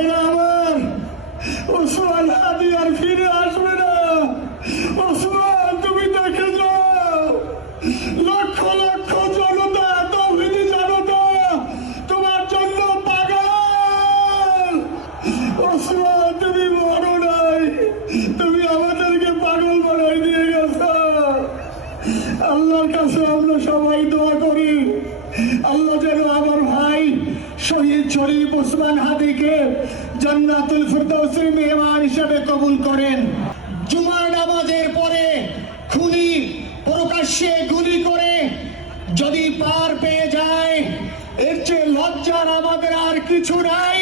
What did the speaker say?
ভাইরা আমার, ওসমান হাদি আর ফিরে আসবে না। ওসমান, তুমি দেখে যাও, লক্ষ লক্ষ জনতা, তৌহিদি জনতা তোমার জন্য পাগল। ওসমান, তুমি মরো নাই, তুমি আমাদেরকে পাগল বানাই দিয়ে গেছ। আল্লাহর কাছে আমরা সবাই দোয়া করি, আল্লাহ যেন আমার ভাই শহীদ শরীফ ওসমান হাদিকে জান্নাতুল ফিরদাউসের মেহমান হিসেবে কবুল করেন। জুমার নামাজের পরে খুনি প্রকাশ্যে গুলি করে যদি পার পেয়ে যায়, এর চেয়ে লজ্জার আমাদের আর কিছু নাই।